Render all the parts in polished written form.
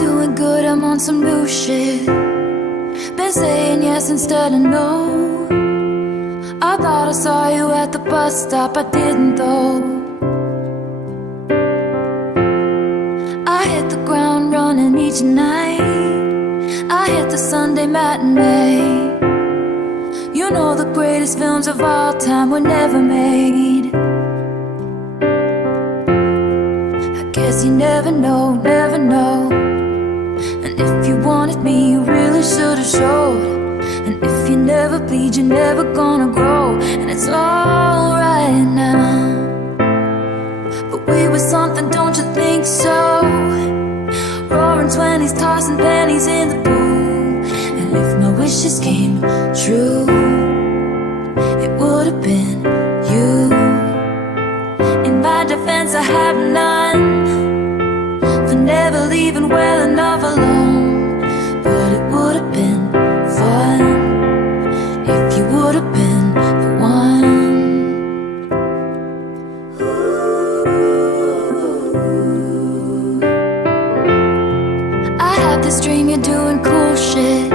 doing good, I'm on some new shit. Been saying yes instead of no. I thought I saw you at the bus stop, I didn't though. I hit the ground running each night. I hit the Sunday matinee. You know the greatest films of all time were never made. I guess you never know, never know. And if you wanted me, you really should've showed. And if you never bleed, you're never gonna grow. And it's alright now, but we were something, don't you think so? Roaring 20s, tossing pennies in the pool. And if my wishes came true, it would've been you. In my defense, I have none for never leaving well enough alone. But it would've been fun if you would've been the one. I have this dream you're doing cool shit,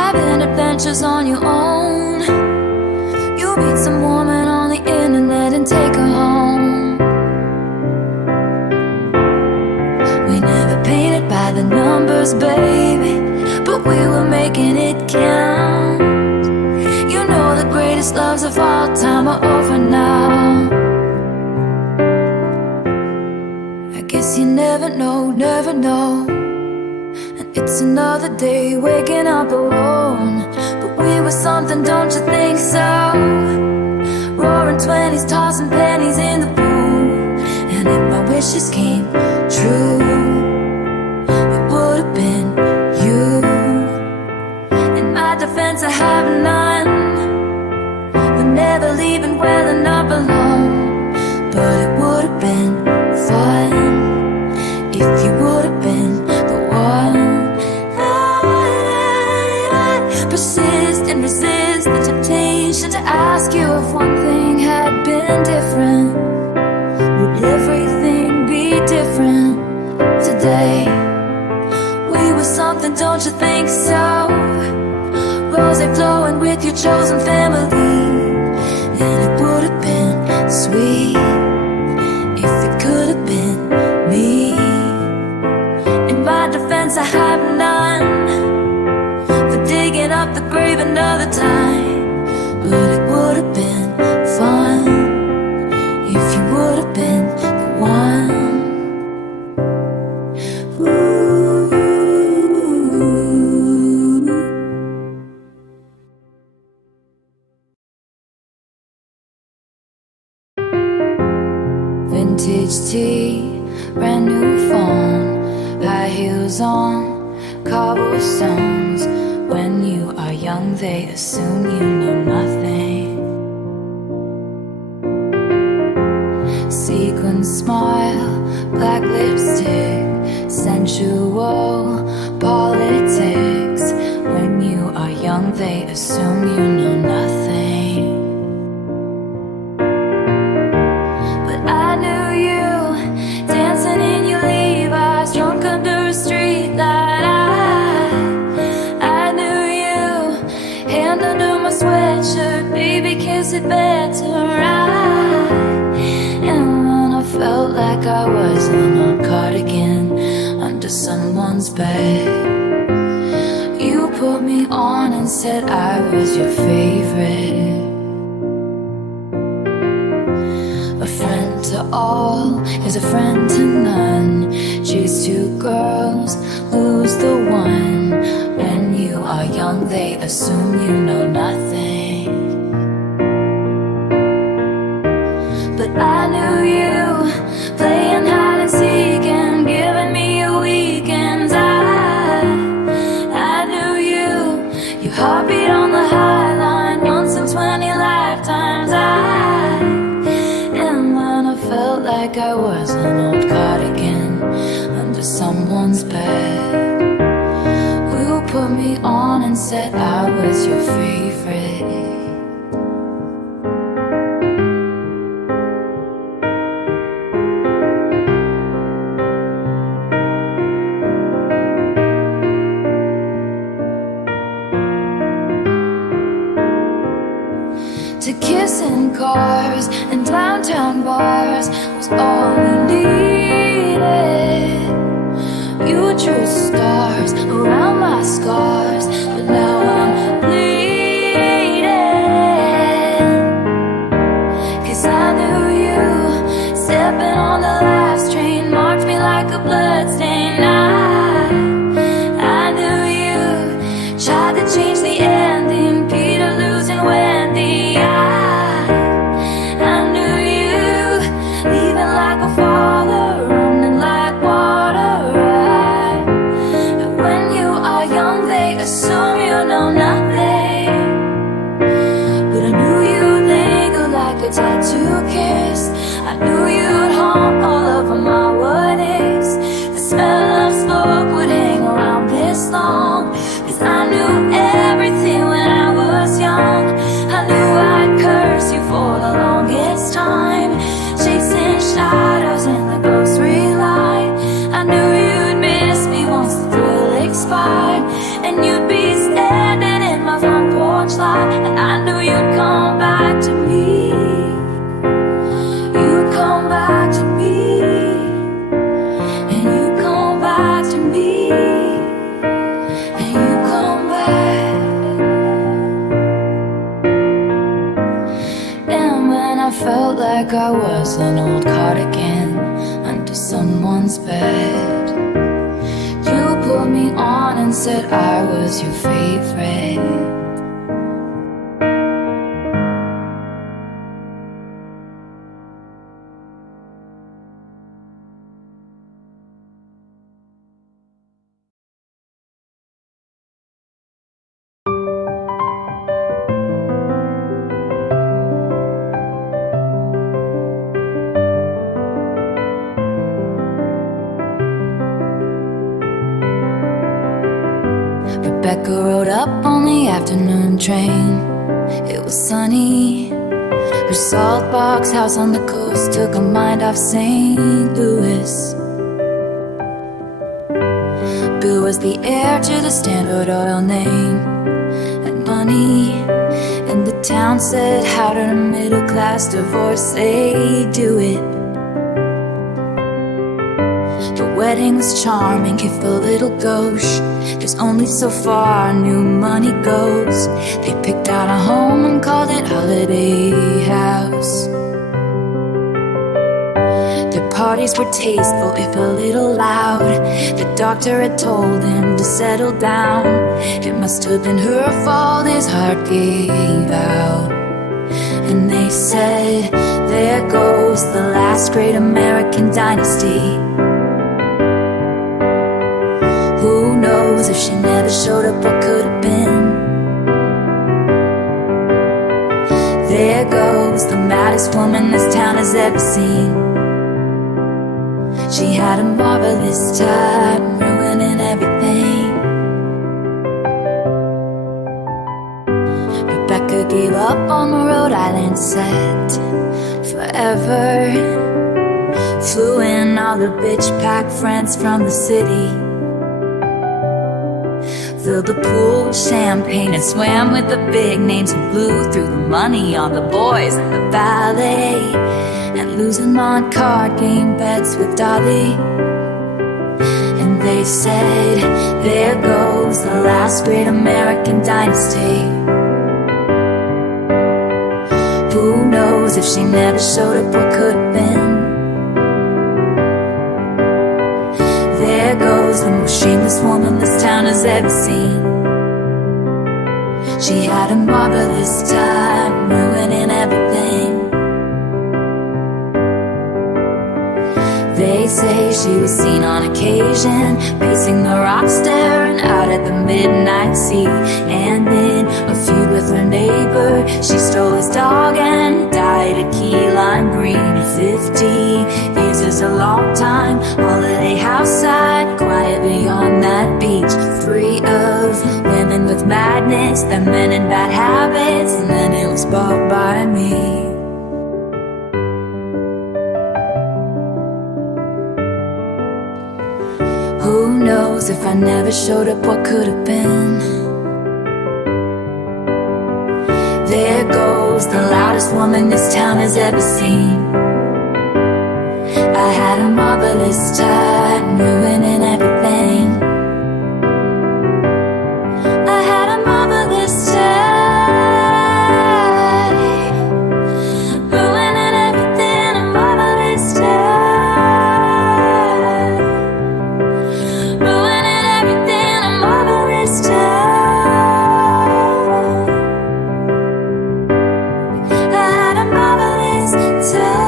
having adventures on your own. You meet some woman on the internet and take her home. We never painted by the numbers, baby, but we were making it count. You know the greatest loves of all time are over now. I guess you never know, never know. And it's another day waking up alone. But we were something, don't you think so? Roaring 20s, tossing pennies in the pool. And if my wishes came true, it would've been you. In my defense, I have none for never leaving well enough alone. But it would've been fun if you would've been the one. I persist and resist the temptation to ask you if one thing had been different. Would everything be different today? We were something, don't you think so? Rose flowing with your chosen family. And it would've been sweet if it could've been me. In my defense, I have none for digging up the grave another time. But it would've been fun if you would've been the one. Vintage tea, brand new phone, high heels on cobblestones. When you are young, they assume you know nothing. Sequin smile, black lipstick, sensual politics. When you are young, they assume you know nothing. But I knew you dancing in your Levi's, drunk under a street light. I knew you, hand under my sweatshirt, baby, kiss it better right. And when I felt like I was on a cardigan under someone's bed, you put me on and said I was your favorite. A friend to all is a friend to none. Chase two girls, lose the one. When you are young, they assume you know nothing. But I knew you, playing hide and seek and giving me your weekends. I knew you, your heartbeat on the high line, once in 20 lifetimes. And when I felt like I was an old cardigan under someone's bed, you put me on and said I was your favorite. cars and downtown bars was all we needed. You drew stars around my scars, but now I'm bleeding. 'Cause I knew you stepping on the last train marked me like a bloodstain. I knew you tried to change the ending, Peter losing Wendy. I knew you leaving like a father, running like water. But when you are young, they assume you know nothing. But I knew you'd linger like a tattoo kiss. I knew you'd haunt all over my what ifs. The smell of smoke would hang around this long. 'Cause I knew everything when I was young. I knew I'd curse you for the longest time, chasing shadows in the grocery line. I knew you'd miss me once the thrill expired, and you'd be standing in my front porch light. And I knew you'd come back to me. You'd come back to me. And you come back to me. And you come back. And when I felt like I was an old cardigan under someone's bed, you put me on and said I was your favorite. Rebecca rode up on the afternoon train. It was sunny. Her salt box house on the coast took her mind off St. Louis. Bill was the heir to the Standard Oil name and money, and the town said, how did a middle class divorce they do it? The wedding was charming, if a little gauche. There's only so far new money goes. They picked out a home and called it Holiday House. Their parties were tasteful, if a little loud. The doctor had told him to settle down. It must have been her fault his heart gave out. And they said, there goes the last great American dynasty. Who knows if she never showed up, what could have been? There goes the maddest woman this town has ever seen. She had a marvelous time, ruining everything. Rebecca gave up on the Rhode Island set forever. Flew in all the bitch pack friends from the city. Filled the pool with champagne and swam with the big names and blew through the money on the boys and the ballet, and losing on card game bets with Dolly. And they said, there goes the last great American dynasty. Who knows if she never showed up, what could have been? There goes the most shameless woman this town has ever seen. She had a marvelous time, ruining everything. They say she was seen on occasion, pacing the rocks, staring out at the midnight sea. And in a feud with her neighbor, she stole his dog and died a key lime green. 50 years is a long time, holiday house side, quietly on that beach. Free of women with madness, the men in bad habits, and then it was bought by me. Who knows if I never showed up, what could have been? There goes the loudest smartest woman this town has ever seen. I had a marvelous time ruining everything. I had a marvelous time ruining everything, a marvelous time ruining everything, a marvelous time. I had a marvelous time.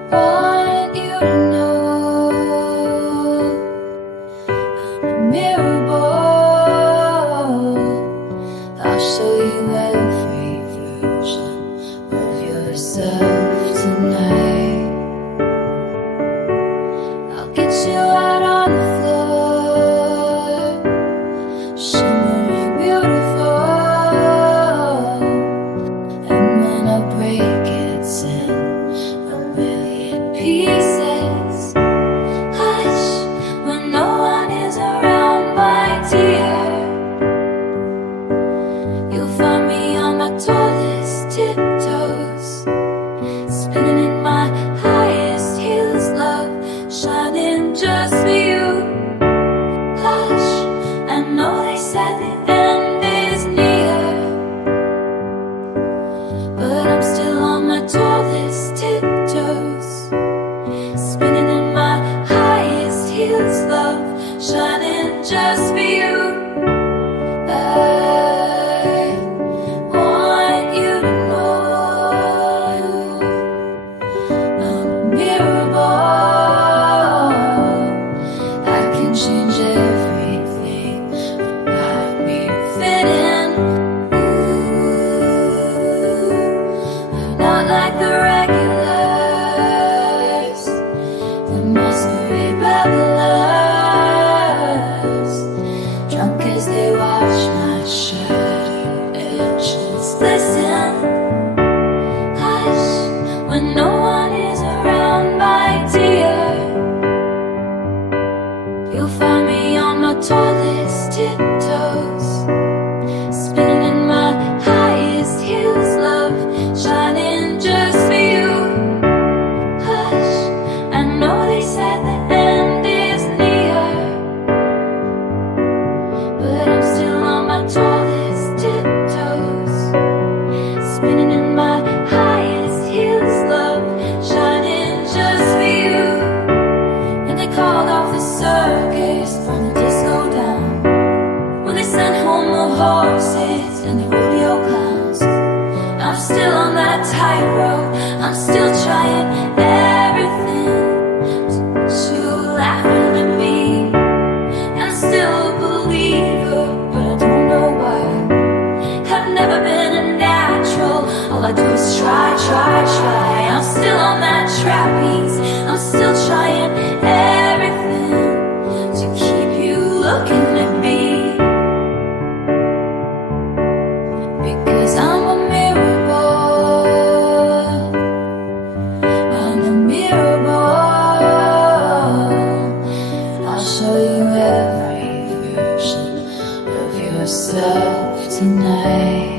I want you to know I'm Mirrorball. I'll show you every version of yourself tonight. I'll get you out on the floor, shimmering beautiful. And when I break it's in a million pieces. Hush, when no one is around, my dear. You'll find me on my tallest tiptoes, spinning in my highest heels, love, shining just for you. Hush, I know they said the end is near, but I'm still on my tallest tiptoes, spinning in my highest heels, love, shining just for you. I want you to know I'm Mirrorball. I can change everything about me to fit in. I'm not like the regulars, the masquerade revelers, drunk as they watch my shattered edges glisten. Hush, when no one is around, my dear. You'll find me on my tallest tiptoes, spinning in my highest heels, love, shining just for you. Hush, I know they said the end is near, but I'm still on my tallest tiptoes, spinning in my highest heels, love, shining just for you. And they called off the circus from the disco down, when they sent home the horses and the rodeo clowns. I'm still on that tightrope, I'm still trying everything to get you laughing at me. I'm still a believer, but I don't know why. I've never been a natural, all I do is try. I'm still on that trapeze, I'm still trying everything to keep you looking at me. Because I'm a Mirrorball, I'm a Mirrorball. I'll show you every version of yourself tonight.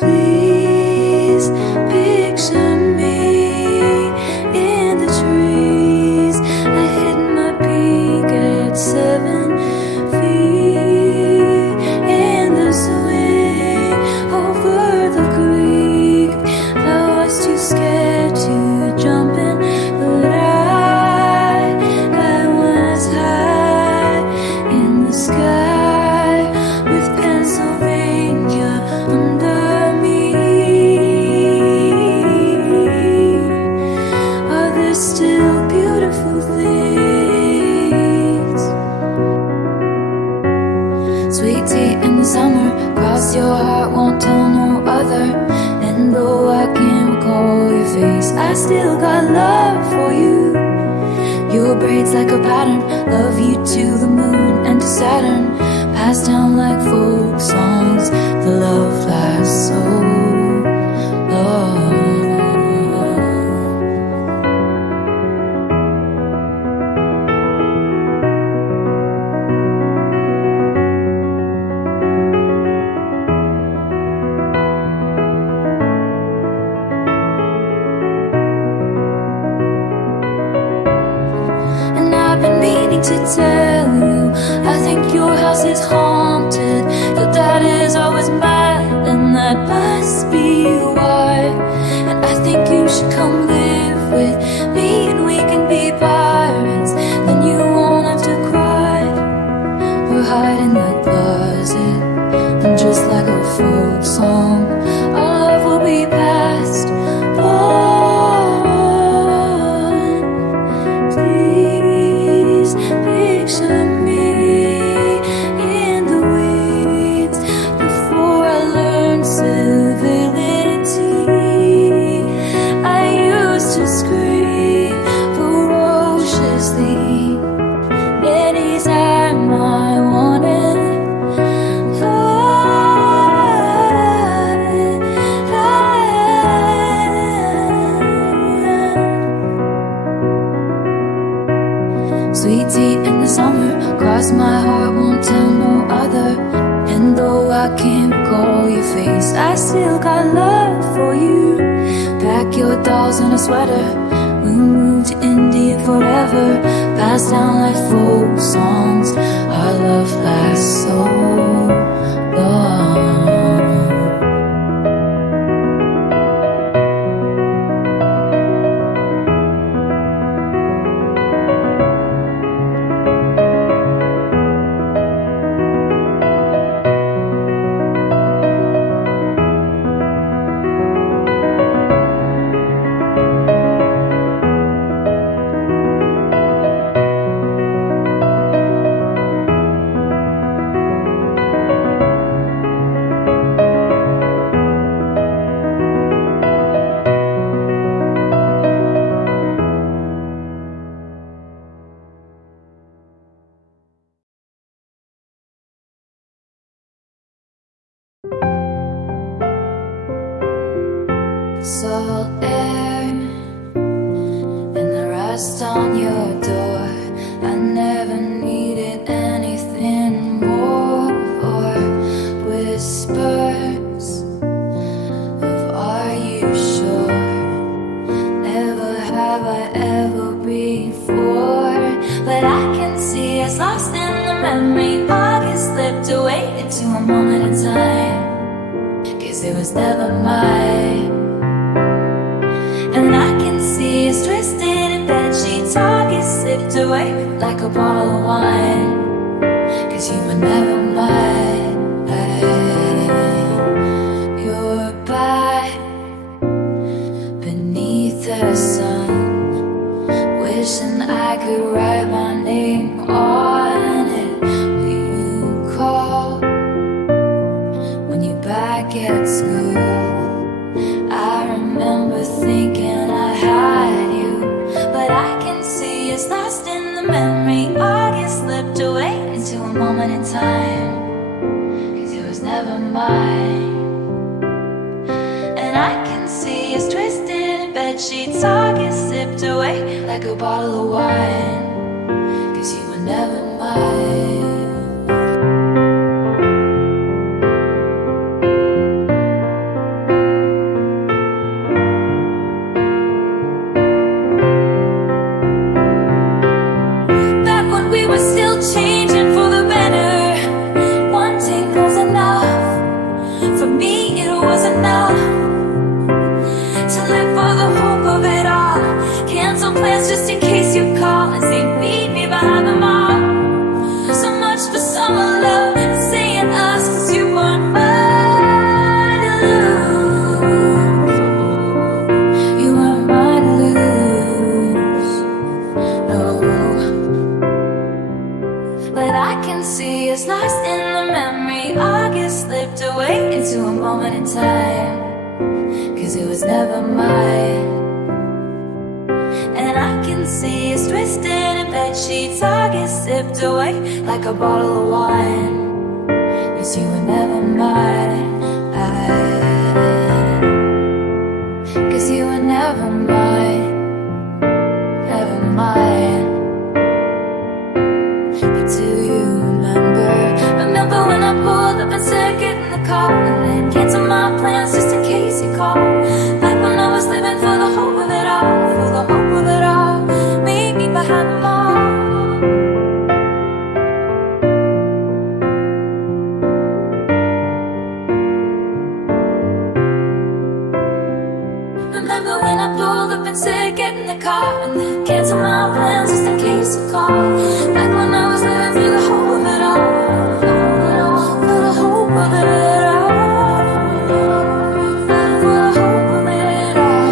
Please picture me in the trees. I hit my peak at 7 feet in the swing over the creek. I was too scared to jump in, but I face, I still got love for you. Your braids like a pattern, love you to the moon and to Saturn. Passed down like folk songs, the love lasts so long. To tell you, I think your house is haunted. Your dad is always mad, and that must be why. And I think you should come live with me, and we can be pirates. Then you won't have to cry or hide in the closet. And just like a folk song, our love will be past. Picture me in the weeds before I learned civility. I used to scream ferociously anytime I wanted. Sweet tea in the summer, cross my heart, won't tell no other. And though I can't call your face, I still got love for you. Pack your dolls in a sweater, we'll move to India forever. Pass down like folk songs, our love lasts so long. Salt air and the rust on your door. I never needed anything more, or whispers of are you sure? Never have I ever before. But I can see us lost in the memory. August slipped away into a moment in time, 'cause it was never mine. And I can see us twisted in bedsheets, August slipped away like a bottle of wine, 'cause you were never mine. You're back beneath the sun, wishing I could write my name on it. Will you call when you're back at school? I remember thinking I had you, but I can see it's lost in the memory. August slipped away into a moment in time, 'cause it was never mine. And I can see it's twisted in bedsheets. August slipped away like a bottle of wine, 'cause you were never mine. Changing for the better, one tingle's enough. For me it was enough to live for the hope of it all. Cancel plans just in case you call and say meet me behind the mall. So much for summer love and saying us, 'cause you weren't mine to lose. You weren't mine to lose, no. But I can see it's lost in the memory. August slipped away into a moment in time, 'cause it was never mine. see us twisting in bed sheets. I get sipped away like a bottle of wine. 'Cause you were never mine. 'Cause you were never mine. Never mine. But do you remember? Remember when I pulled up and said get in the car, and then cancel my plans just in case you called. Back when I was living for the hope of it all, for the hope of it all. Meet me behind the mall. Remember when I pulled up and said get in the car, and then cancel my plans just in case you called. Back when I was living for the hope of it all, for the hope of it all, for the hope of it all.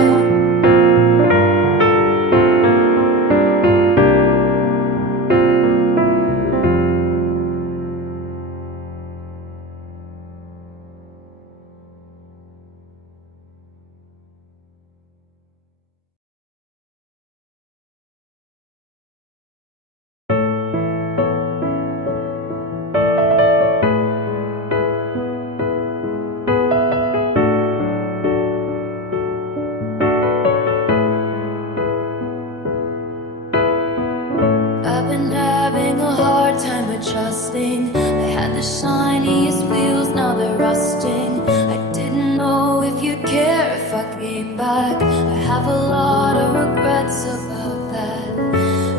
I've been having a hard time adjusting. They had the shiniest wheels, now they're rusting. I didn't know if you'd care if I came back. I have a lot of regrets about that.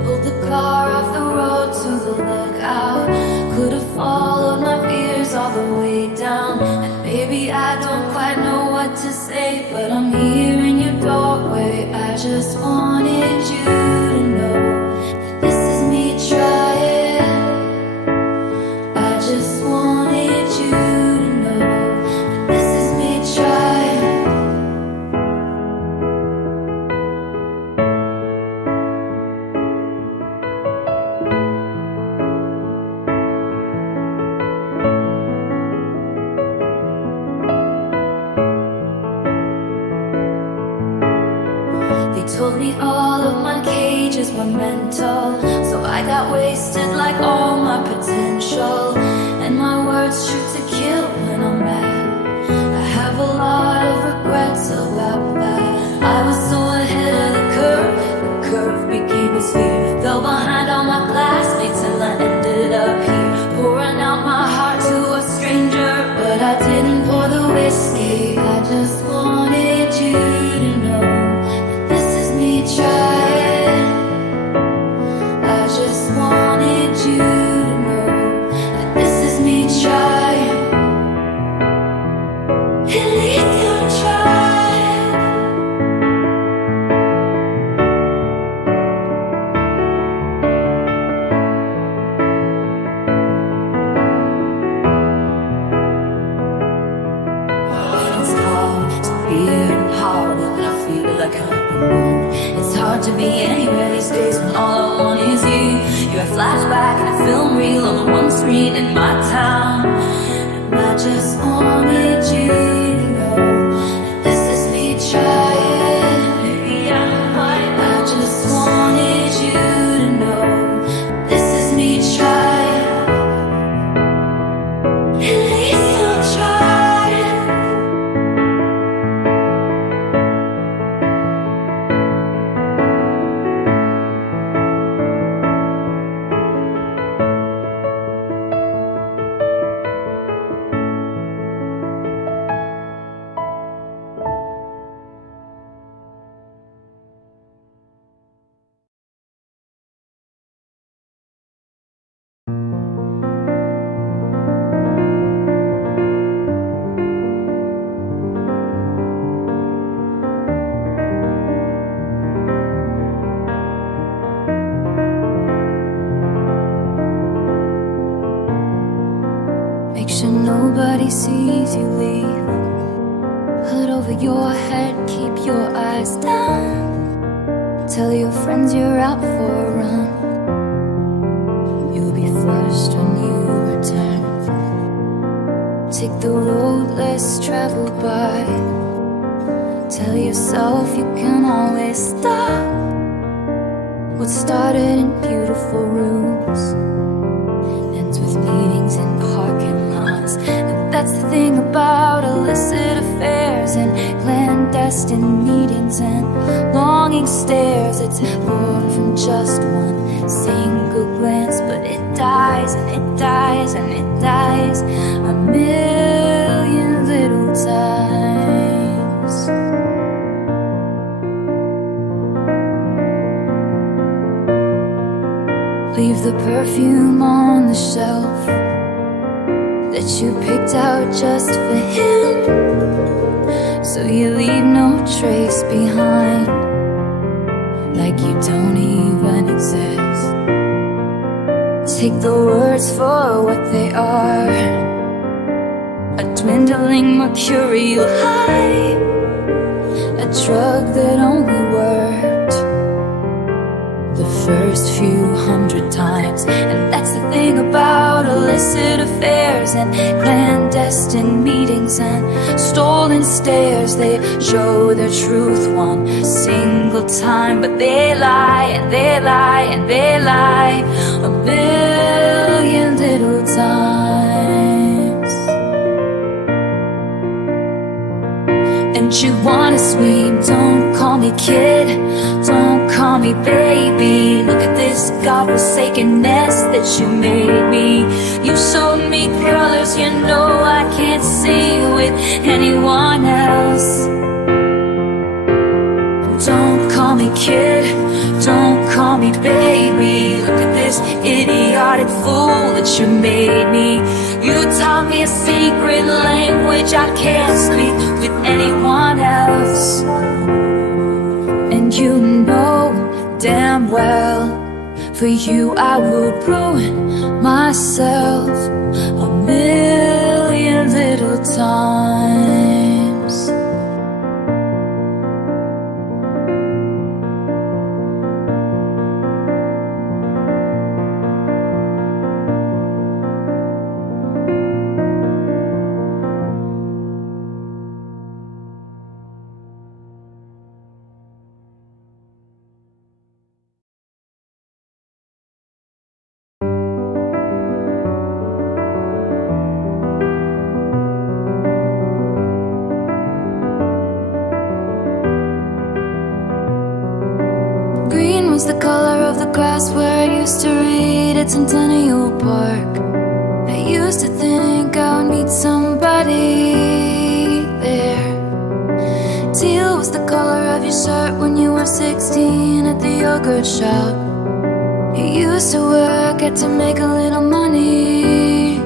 Pulled the car off the road to the lookout. Could have followed my fears all the way down. And baby, I don't quite know what to say, but I'm here in your doorway. I just wanted you to know this is me trying. I just wanted you to know that this is me trying. They told me all of my cages were mental, so I got wasted like all my potential. And my words shoot to kill when I'm mad. I have a lot of regrets about that. I was so ahead of the curve became a sphere. Fell behind all my classmates and I ended up here, pouring out my heart to a stranger. But I didn't pour the whiskey, I just wanted you to know that this is me trying. I just wanted you to know that this is me trying. At least you're trying. It's hard to be in power when I feel like I'm alone. It's hard to be anywhere these days when all I want is you. You're a flashback and a film reel on the one screen in my town. And I just wanted you to know that this is me trying. Maybe I'm right. I just wanted you to know that this is me trying. At least you're trying. Make sure nobody sees you leave. Hood over your head, keep your eyes down. Tell your friends you're out for a run. You'll be flushed when you return. Take the road less traveled by. Tell yourself you can always stop. We'll clandestine meetings and longing stares. It's born from just one single glance, but it dies and it dies and it dies a million little times. Leave the perfume on the shelf that you picked out just for him, so you leave no trace behind, like you don't even exist. Take the words for what they are, a dwindling mercurial high, a drug that only worked the first few hundred times. And that's the thing about illicit affairs and clandestine meetings and stolen stares. They show their truth one single time, but they lie and they lie and they lie a billion little times. And you wanna scream, don't call me kid, don't call me baby. Look at this godforsaken nest that you made me. You showed me colors you know I can't see with anyone else. Don't call me kid, don't call me baby. Look at this idiotic fool that you made me. You taught me a secret language I can't speak with anyone else. And you know damn well, for you I would ruin myself a million little times. Was the color of the grass where I used to read at Centennial Park. I used to think I would meet somebody there. Teal was the color of your shirt when you were 16 at the yogurt shop. You used to work at to make a little money.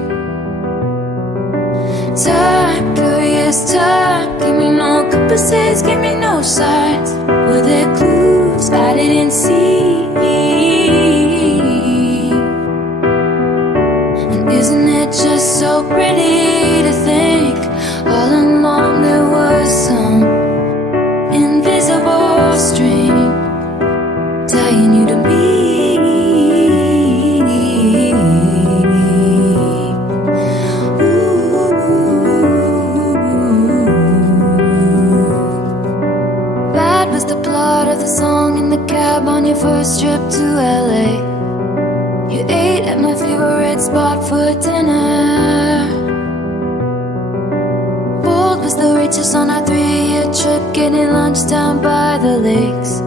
Turn, curious turn, give me no compasses, give me no signs. Were there clues I didn't see? And isn't it just so pretty to think all along there was some invisible string tying you to me? The song in the cab on your first trip to LA. You ate at my favorite spot for dinner. Bold was the waitress on our 3-year trip, getting lunch down by the lakes.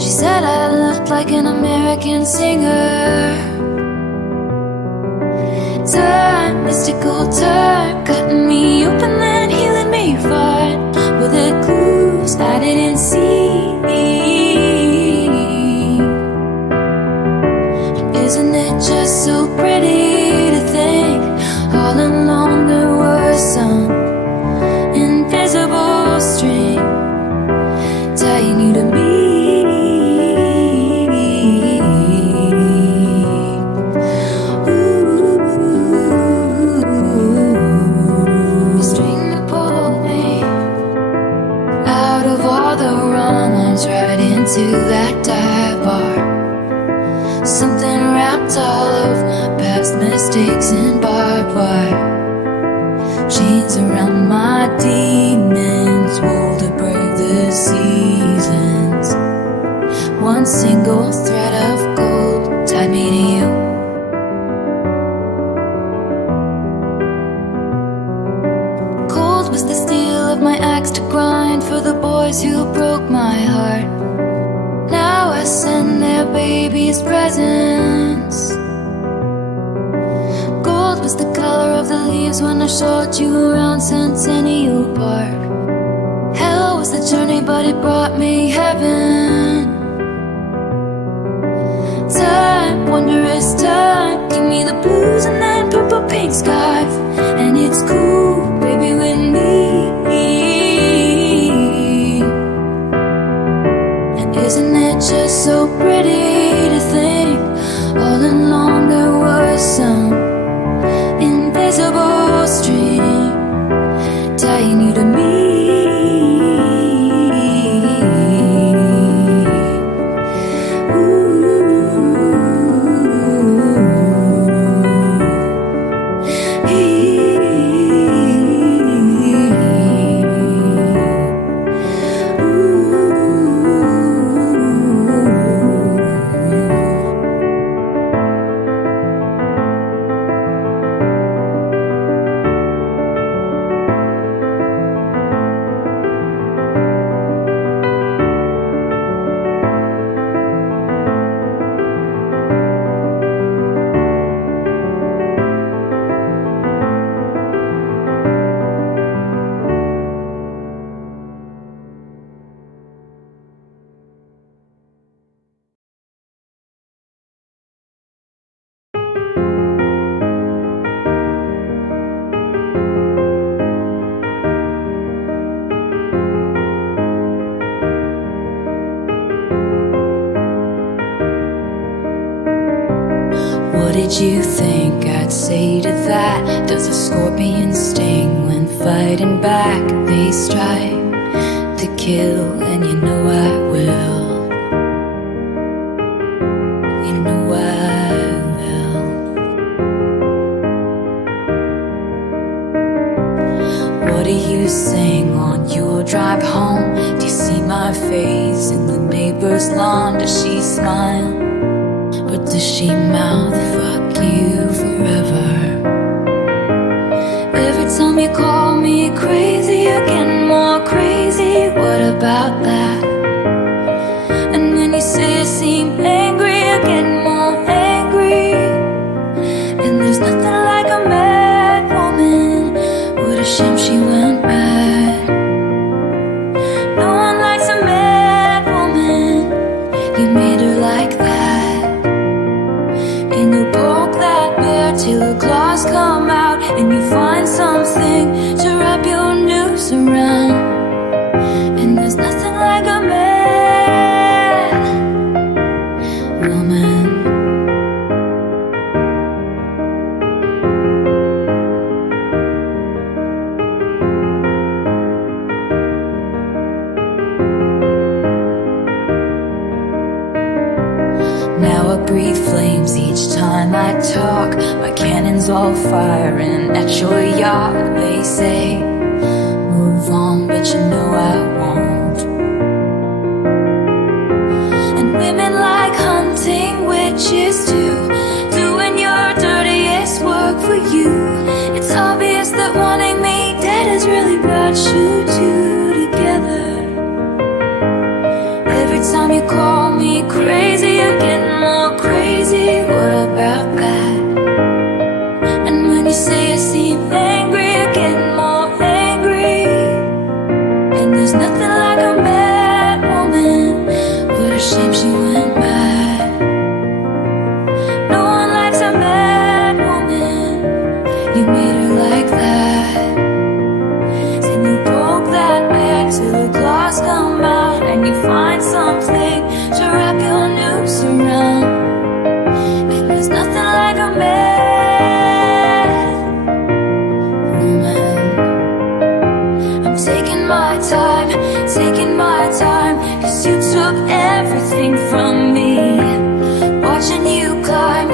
She said I looked like an American singer. Turn, mystical turn, cutting me open then healing me fine. Were there clues I didn't see? Isn't it just so pretty to think all along there was some invisible string tying you to me? The string that pulled me out of all the wrong lines right into that dive bar. Something wrapped all of my past mistakes in barbed wire. Chains around my demons, wool to brave the seasons. One single thread of gold tied me to you. Cold was the steel of my axe to grind for the boys his presence. Gold was the color of the leaves when I showed you around Centennial Park. Hell was the journey, but it brought me heaven. Time, wondrous time, give me the blues and then purple paint skies. And it's cool, baby, with me. And isn't it just so pretty to think all along there was some invisible string tying you to me. What did you think I'd say to that? Does a scorpion sting when fighting back? They strike to kill, and you know I will. You know I will. What do you sing on your drive home? Do you see my face in the neighbor's lawn? Does she smile? Or does she mouth, fuck you forever? Every time you call me crazy, I get more crazy. What about that? And when you say I seem angry, I get more angry. And there's nothing like a mad woman. What a shame she went mad. No one likes a mad woman. You made her like that. And you poke that bear till her claws come out, and you find something to wrap your noose around. And there's nothing like a mad woman. Now I breathe flames each time I talk. My cannons all firing at your yacht. They say, move on, but you know I won't. And women like hunting witches too, doing your dirtiest work for you. It's obvious that wanting me dead has really brought you two together. Every time you call me crazy, I get more crazy. What about that? And when you say I seem angry, I get more angry. And there's nothing like a mad woman. What a shame she went mad. No one likes a mad woman. You made her like that. Then you broke that back till the claws come out, and you find something to wrap your noose around. And there's nothing like a mad woman. I'm taking my time, cause you took everything from me. Watching you climb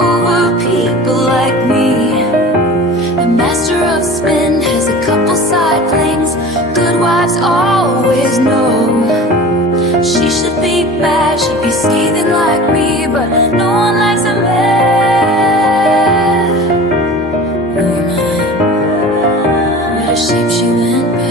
over people like me. The master of spin has a couple side flings. Good wives always know. She should be bad, she'd be scathing like me, but no one likes a mad woman. What a shame she went bad.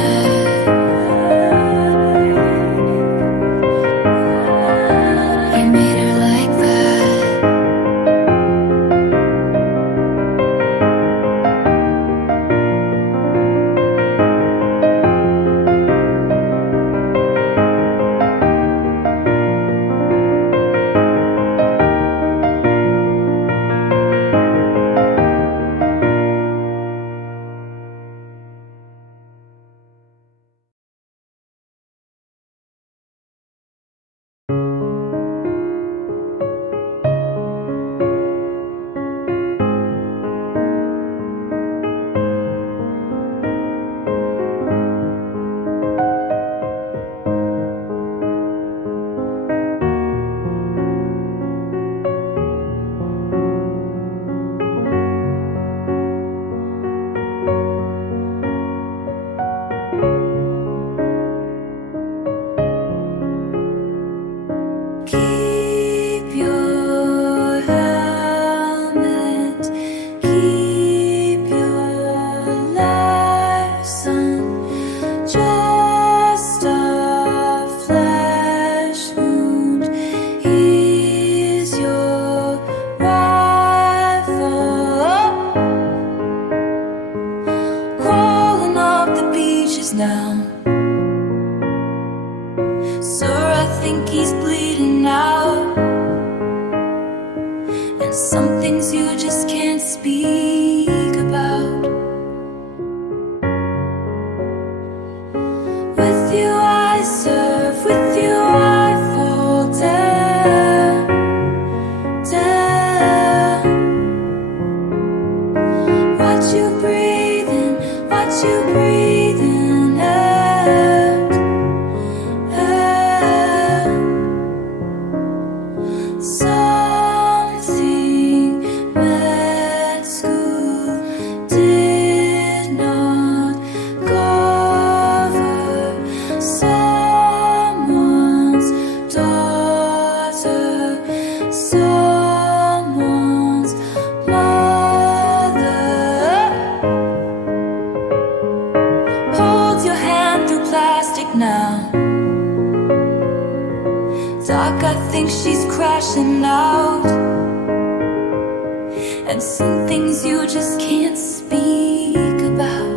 Sir, I think he's bleeding out, and some things you just can't speak about. With you I serve, with you I fall down, down. Watch you breathing, watch you breathing out, out. Something med school did not cover. Someone's daughter, someone's mother. Hold your hand through plastic now. Doc, I think she's crashing out, and some things you just can't speak about.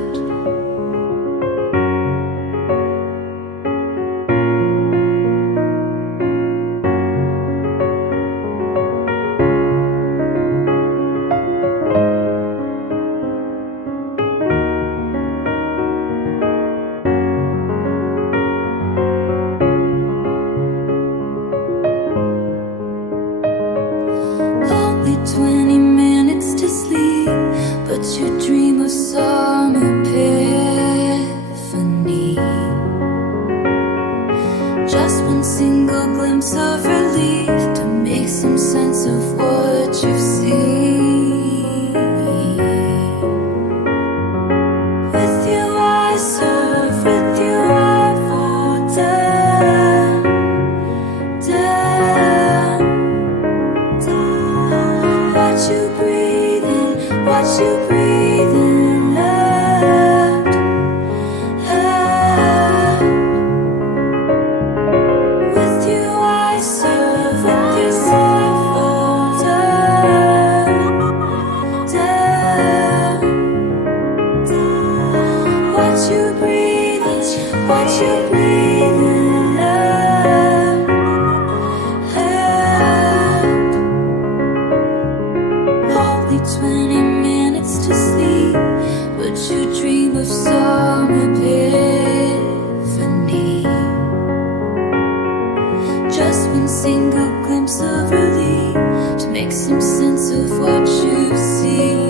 Only 20 minutes to sleep, but you dream of some epiphany. Just one single glimpse of relief to make some sense of what you see. With you I serve, with you I fall down, down. Watch you breathing, watch you breathing out, out. With you I serve, with you I fall down, down. Watch you breathing, watch you breathing out, out. Only 20 minutes to sleep, but you dream of some epiphany. Just one single glimpse of relief to make some sense of what you see.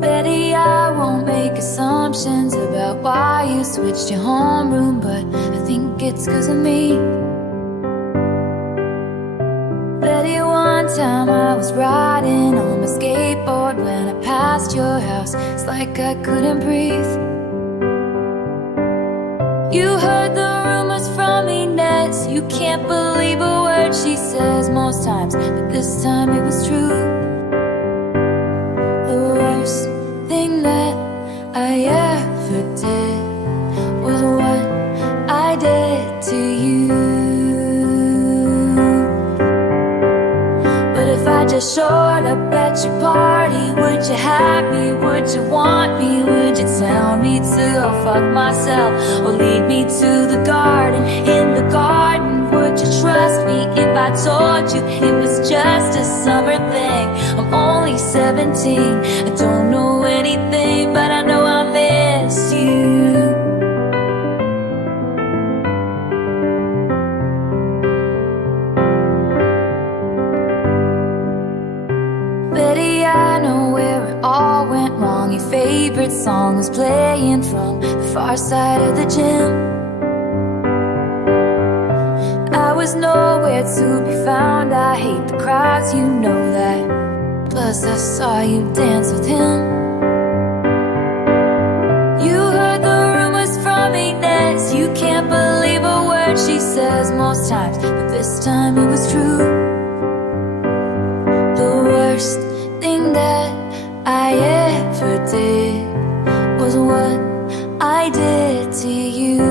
Betty, I won't make assumptions about why you switched your homeroom, but I think it's 'cause of me. Betty, one time I was riding on my skateboard when I passed your house. It's like I couldn't breathe. You heard the rumors from Inez. You can't believe a word she says most times, but this time it was true. The worst thing that I ever did was what I did to you. But if I just showed up at your party, would you have me? Would you want me? Would you tell me to go fuck myself or lead me to the garden? In the garden, would you trust me if I told you it was just a summer thing? I'm only only 17. I don't know anything, but I know I miss you. Betty, I know where it all went wrong. Your favorite song was playing from the far side of the gym. I was nowhere to be found. I hate the crowds, you know that. Plus I saw you dance with him. You heard the rumors from Inez. You can't believe a word she says most times, but this time it was true. The worst thing that I ever did was what I did to you.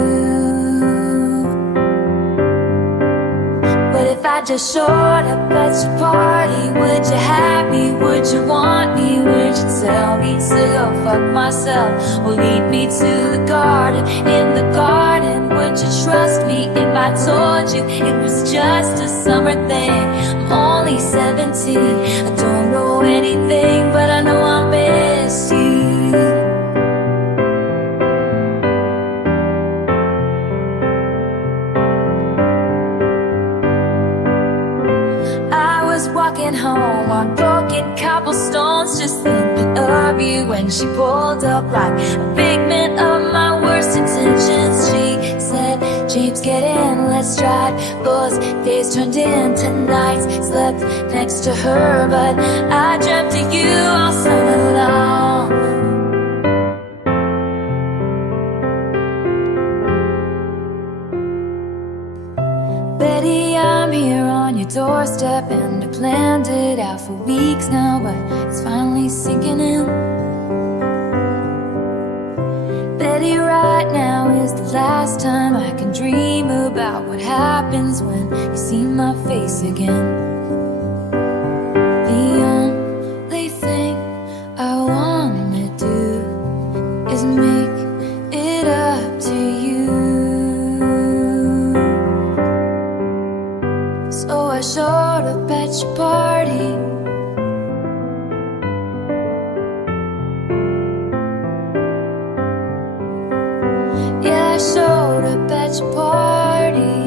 If I just showed up at your party, would you have me? Would you want me? Would you tell me to go fuck myself? Or lead me to the garden? In the garden, would you trust me if I told you it was just a summer thing? I'm only 17, I don't know anything, but I know I miss you. Walking home on broken cobblestones, just thinking of you when she pulled up like a figment of my worst intentions. She said, James, get in, let's drive. Those days turned into nights. Slept next to her, but I dreamt of you all summer long. Betty, I'm here on your doorstep, and I planned it out for weeks now, but it's finally sinking in. Betty, right now is the last time I can dream about what happens when you see my face again. The only thing I wanna do is make it up to you. So I showed up at your party. Yeah, I showed up at your party.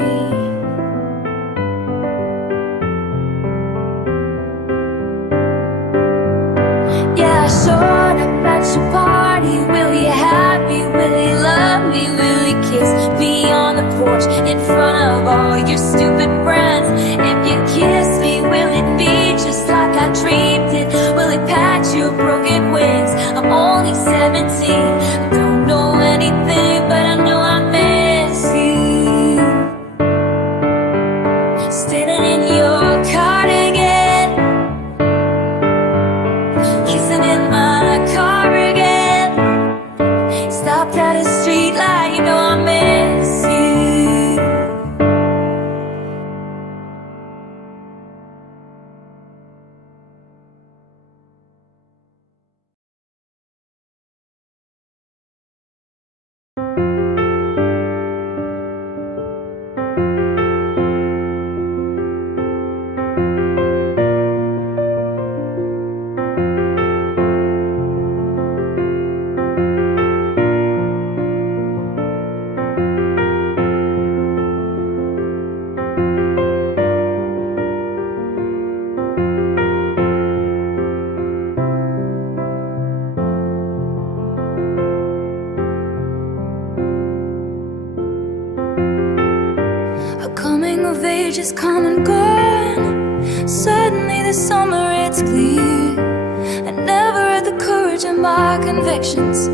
Yeah, I showed up at your party. Will you have me? Will you love me? Will you kiss me on the porch in front of all your stupid friends? If you kiss me, will it be just like I dreamed it? Will it patch your broken wings? I'm only 17, I don't know anything, but I know I miss you. Standing in your cardigan, kissing in my car again. Stopped at a street light, you know I miss you. Coming of age is come and gone. Suddenly this summer it's clear. I never had the courage in my convictions,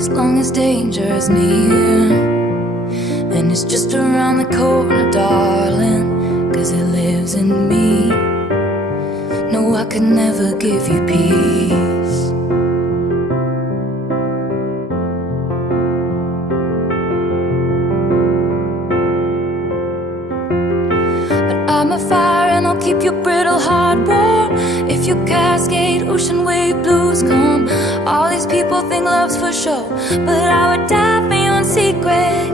as long as danger is near. And it's just around the corner, darling, 'cause it lives in me. No, I could never give you peace. I'm a fire and I'll keep your brittle heart warm. If your cascade ocean wave blues come, all these people think love's for show, but I would die for you in secret.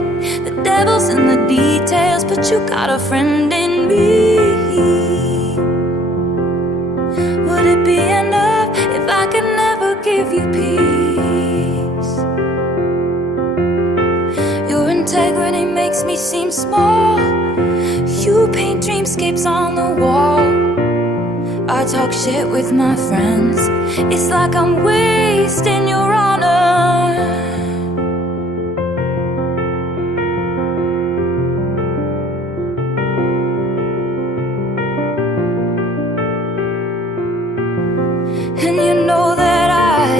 The devil's in the details, but you got a friend in me. Would it be enough? seem small. You paint dreamscapes on the wall. I talk shit with my friends. It's like I'm wasting your honor. And you know that I'd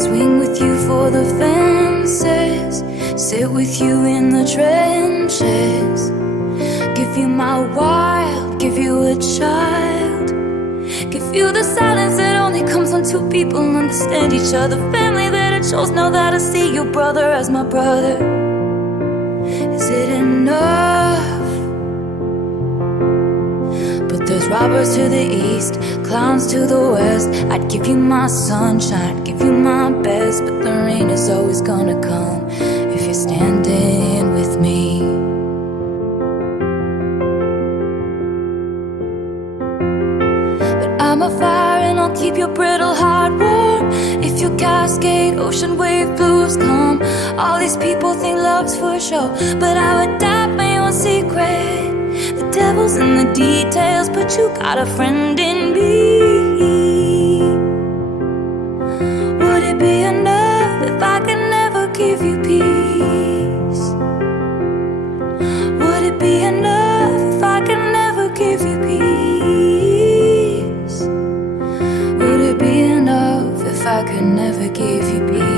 swing with you for the fences, sit with you in the trenches, give you my wild, give you a child, give you the silence that only comes when two people understand each other, family that I chose, now that I see your brother as my brother. Is it enough? But there's robbers to the east, clowns to the west. I'd give you my sunshine, give you my best, but the rain is always gonna come if you're standing with me. But I'm a fire and I'll keep your brittle heart warm. If your cascade ocean wave blues come, all these people think love's for show, but I would die for your secret. The devil's in the details, but you got a friend in me. Would it be enough if I could never give you peace? Would it be enough if I could never give you peace? Would it be enough if I could never give you peace?